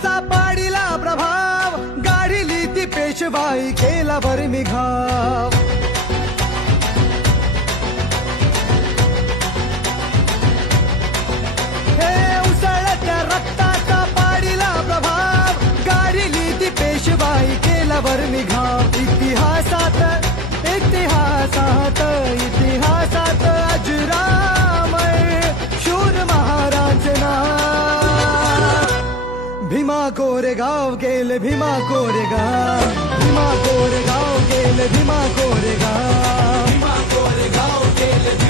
रक्ताचा पाडिला प्रभाव, गाढिली ती पेशवाई केला बरमी घाव. हे उसळत्या रक्ताचा पाडिला प्रभाव, गाढिली ती पेशवाई केला बरमी घाव. इतिहासात इतिहासात इतिहासात अजरामर शूर महाराज नाव. भीमा कोरेगाव गेले भीमा कोरेगाव, भीमा कोरेगाव गेले भीमा कोरेगाव, भीमा कोरेगाव गेले.